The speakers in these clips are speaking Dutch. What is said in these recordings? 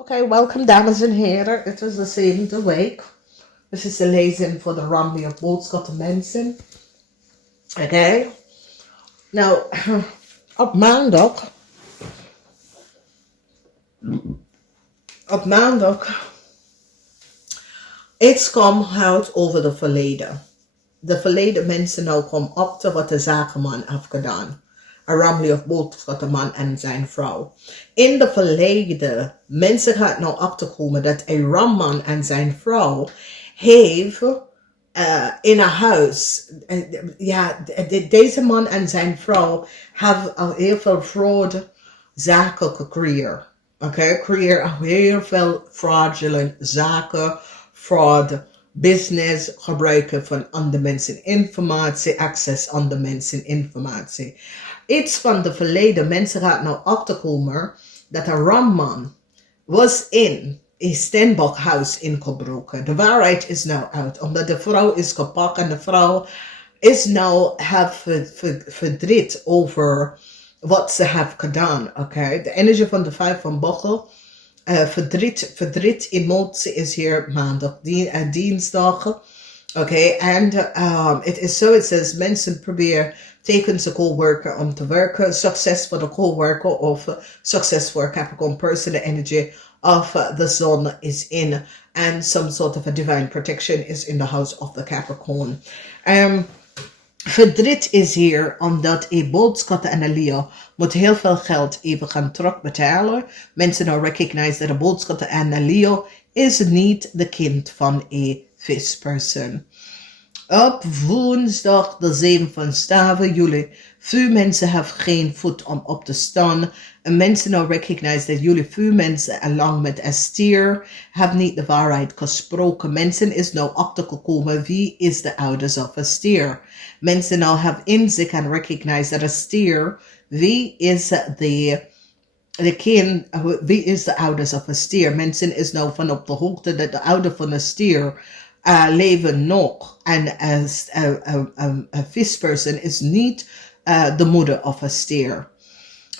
Oké, welkom dames en heren. Het is de zevende week. Dit is de lezing voor de LEEUW BOOGSCHUTTER mensen. Oké. Nou, op maandag. Iets komt over de verleden. De verleden mensen nou komen op te wat de zakenman heeft gedaan. Een LEEUW BOOGSCHUTTER man en zijn vrouw. In de verleden, mensen gaan nou op te komen dat een ramman en zijn vrouw heeft in een huis. Deze man en zijn vrouw hebben al heel veel fraudzaken gecreëerd. Oké, creëer heel veel fraudulent zaken, fraud, business, gebruiken van andere mensen informatie, access andere mensen informatie. Iets van de verleden, mensen gaan nou op te komen dat een ramman was in een steenbokhuis ingebroken. De waarheid is nou uit, omdat de vrouw is gepakt en de vrouw is nou verdriet over wat ze heeft gedaan. Okay? De energie van de 5 van Bochel, verdriet, emotie is hier maandag, dinsdag. Okay, and it is so it says mensen proberen tegen zijn coworker om te werken. Succes voor de coworker of succes voor Capricorn person. The energy of the sun is in and some sort of a divine protection is in the house of the Capricorn. Verdriet is hier omdat een boodschatter en een leeuw moet heel veel geld even gaan terugbetalen. Mensen nou recognize dat een boodschatter en een leeuw is niet de kind van een visperson. Op woensdag de 7 van staven, jullie veel mensen hebben geen voet om op te staan. En mensen nou recognize dat jullie veel mensen, along met een stier, hebben niet de waarheid gesproken. Mensen is nou op te komen wie is de ouders of een stier. Mensen nou hebben inzicht en recognize dat een stier, wie is de wie is de ouders of een stier. Mensen is nou van op de hoogte dat de ouder van een stier leven nog. En een visperson is niet de moeder of een stier.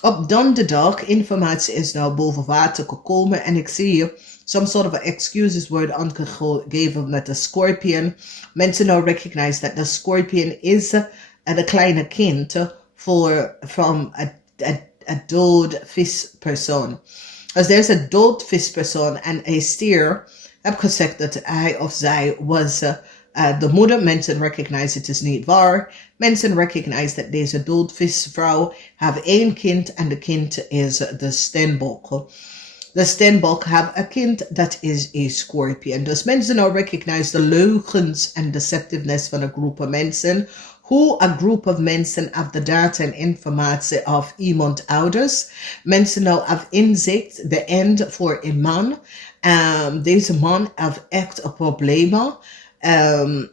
Op donderdag, informatie is nou boven water gekomen en ik zie some sort of excuses worden aangegeven met de scorpion. Mensen nou recognize dat de scorpion is de kleine kind van een dood vispersoon. Als er is een dood vispersoon en een stier heb gezegd dat hij of zij was de moeder. Mensen recognize het is niet waar. Mensen recognize dat deze doodvisvrouw heeft 1 kind en de kind is de steenbok. De steenbok heeft een kind dat is een scorpion. Dus mensen nou recognize de leugens en deceptiveness van een groep mensen. Hoe een groep of mensen heeft de data en informatie of iemand ouders. Mensen nou heeft inzicht, de end voor een man. Deze man heeft echt een probleem.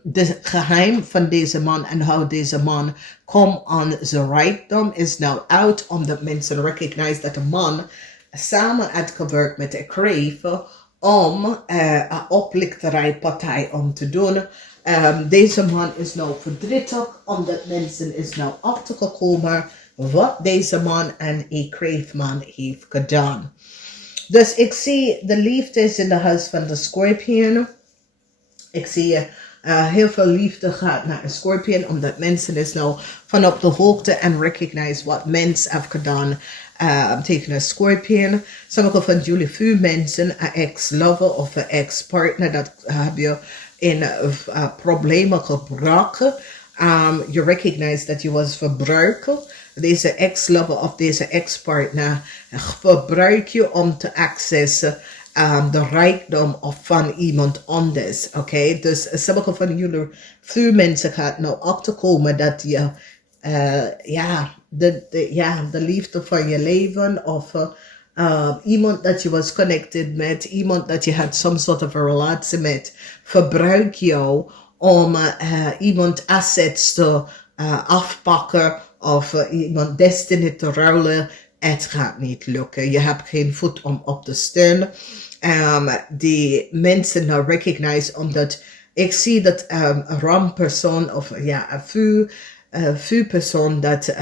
De geheim van deze man en hoe deze man komt aan zijn rijkdom is nou uit, omdat mensen recognize dat de man samen heeft gewerkt met de kreef om een oplichterrijpartij om te doen. Deze man is nou verdrietig, omdat mensen is nou achtergekomen wat deze man en een kreefman heeft gedaan. Dus ik zie de liefde is in de huis van de scorpion. Ik zie heel veel liefde gaat naar een scorpion, omdat mensen is nou van op de hoogte en recognize wat mens heeft gedaan tegen een scorpion. Sommige van jullie veel mensen, een ex-lover of een ex-partner, dat heb je in problemen gebracht. You recognize that you was verbruiken. Deze ex-lover of deze ex-partner verbruik je om te accessen de rijkdom of van iemand anders. Oké, dus sommige van jullie, veel mensen gaat nou achterkomen dat je de liefde van je leven of iemand dat je was connected met, iemand dat je had some sort of a relatie met, verbruik jou om iemand assets te afpakken of iemand destiny te ruilen. Het gaat niet lukken. Je hebt geen voet om op te staan. Die mensen nou recognize, omdat ik zie dat een rampersoon of een vuurpersoon dat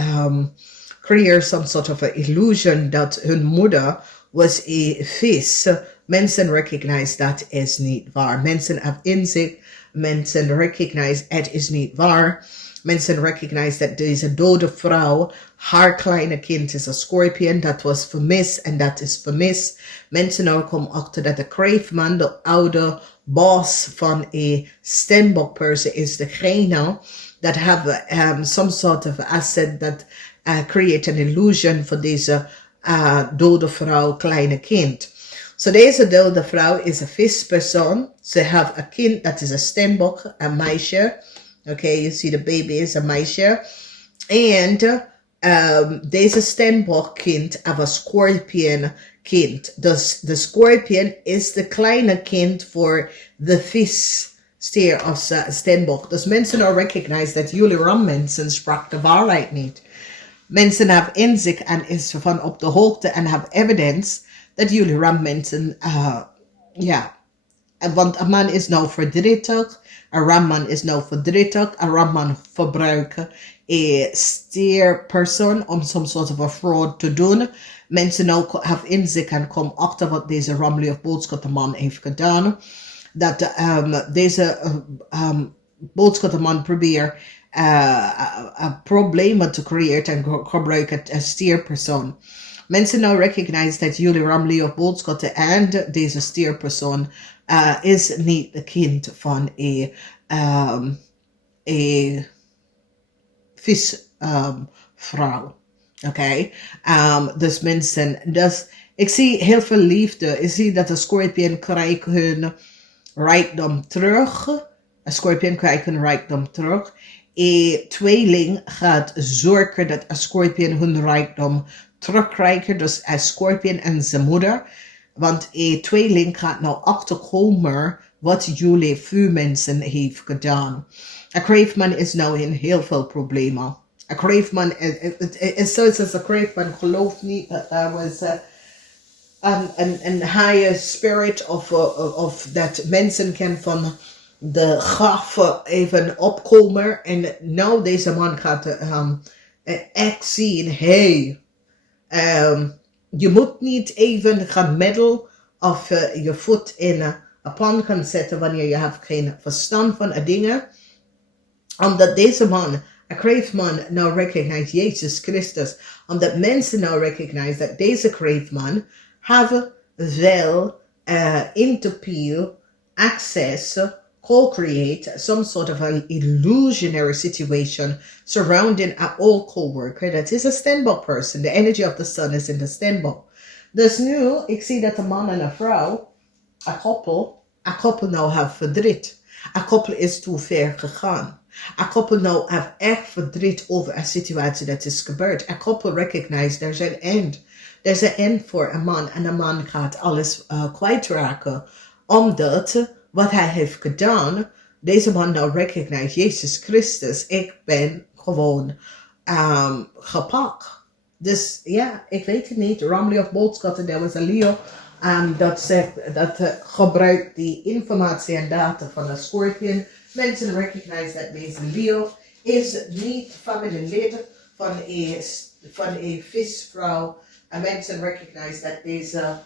creëert some sort of a illusion dat hun moeder was een vis. Mensen recognize dat is niet waar. Mensen hebben inzicht. Mensen recognize het is niet waar. Mensen recognize dat deze dode vrouw, haar kleine kind is een scorpion. Dat was vermist en dat is vermist. Mensen nou komen achter dat de Kraveman, de oude boss van een Stenbock person, is degene that have some sort of asset that create an illusion voor deze dode vrouw, kleine kind. So deze dode vrouw is een vispersoon. Ze heeft een kind dat is een Stenbock, een meisje. Okay, you see the baby is een meisje. En deze Stenbock kind heeft een scorpion kind. Dus de scorpion is de kleine kind voor de vis. Steer of Stenbock. Dus mensen nou recognize dat jullie rammensen sprak de waarheid niet. Mensen hebben inzicht en is van op de hoogte en hebben evidence dat jullie rammensen, want een man is nou verdrietig, een ramman is nou verdrietig, een ramman verbruiken een steerpersoon om some sort of a fraud te doen. Mensen nou hebben inzicht en komen achter wat deze LEEUW boodschatterman heeft gedaan. Dat deze boodschatterman probeert problemen te creëren en gebruiken een steerpersoon. Mensen nou recognize dat jullie LEEUW boodschatten en deze steerpersoon is niet de kind van een visvrouw. Oké? Dus mensen, dus ik zie heel veel liefde. Ik zie dat de scorpion krijgt hun rijkdom terug. Een scorpion krijgt hun rijkdom terug. Een tweeling gaat zorgen dat een scorpion hun rijkdom terugkrijgt. Dus een scorpion en zijn moeder. Want een tweeling gaat nou achterkomen wat jullie vuurmensen heeft gedaan. Een Kraveman is nou in heel veel problemen. Een Kraveman is zoals een Kraveman gelooft niet dat er was een higher spirit of dat mensen kan van de graf even opkomen. En nou deze man gaat echt zien, hey, je moet niet even gaan middelen of je voet in een pan gaan zetten wanneer je hebt geen verstand van dingen. Omdat deze man, een Kraveman, nou recognize Jezus Christus. Omdat mensen nou recognize dat deze Kraveman hebben wel interpeel access co-create some sort of an illusionary situation surrounding an old co-worker that is a Stenbock person. The energy of the sun is in the Stenbock. Dus nu, ik zie dat een man en een vrouw, een koppel nou heeft verdriet. Een koppel is te ver gegaan. Een koppel nou heeft echt verdriet over een situatie dat is gebeurd. Een koppel recognize there's an end. There's an end voor een man en een man gaat alles kwijtraken. Omdat wat hij heeft gedaan, deze man nou recognize Jezus Christus, ik ben gewoon gepakt. Dus ja, ik weet het niet. LEEUW boodschatten, daar was een LEEUW dat zegt, dat gebruikt die informatie en data van de scorpion. Mensen recognize dat deze LEEUW is niet familielid van een visvrouw. En mensen recognize dat deze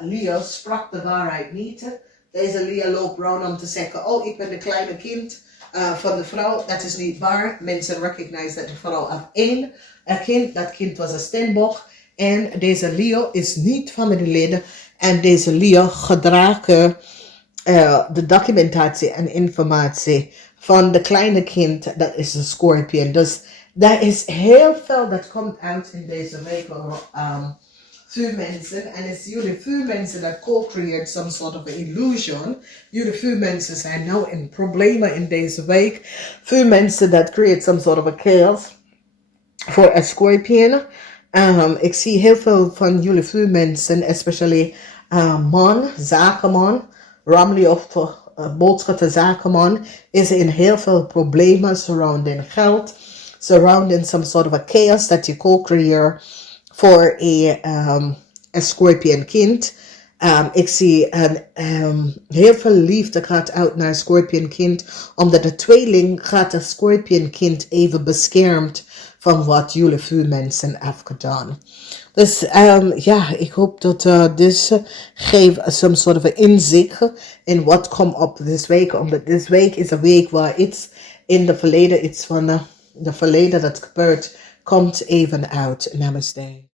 LEEUW sprak de waarheid niet. Deze LEEUW loopt rond om te zeggen, oh, ik ben de kleine kind van de vrouw. Dat is niet waar. Mensen recognize dat de vrouw heeft een kind. Dat kind was een Stenbock. En deze LEEUW is niet familielid. En deze LEEUW gedragen de documentatie en informatie van de kleine kind. Dat is een scorpion. Dus daar is heel veel dat komt uit in deze week. Vuurmensen, en it's jullie vuurmensen dat co-create some sort of illusion. Jullie vuurmensen zijn nou in problemen in deze week. Vuurmensen dat create some sort of a chaos voor een scorpion. Ik zie heel veel van jullie vuurmensen, especially man, zakenman, LEEUW of boodschappen zakenman, is in heel veel problemen surrounding geld, surrounding some sort of a chaos that you co-create voor een scorpion kind. Ik zie heel veel liefde gaat uit naar een scorpion kind. Omdat de tweeling gaat een scorpion kind even beschermd van wat jullie vuurmensen hebben gedaan. Dus ja, ik hoop dat deze geeft some sort of inzicht in wat komt op deze week. Omdat deze week is een week waar iets in de verleden, iets van de verleden dat gebeurt, komt even uit. Namaste.